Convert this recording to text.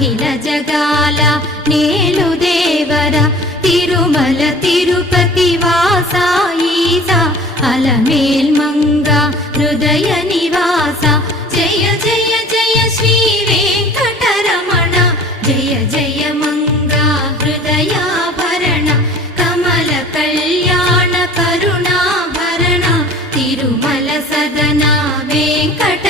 అఖిల జగాల నేలు దేవర తిరుమల తిరుపతి వాస ఈసా అలమేల్ మంగ హృదయ నివాస జయ జయ జయ శ్రీ వెంకటరమణ జయ జయ మంగ హృదయాభరణ కమల కళ్యాణ కరుణాభరణ తిరుమల సదన వెంకట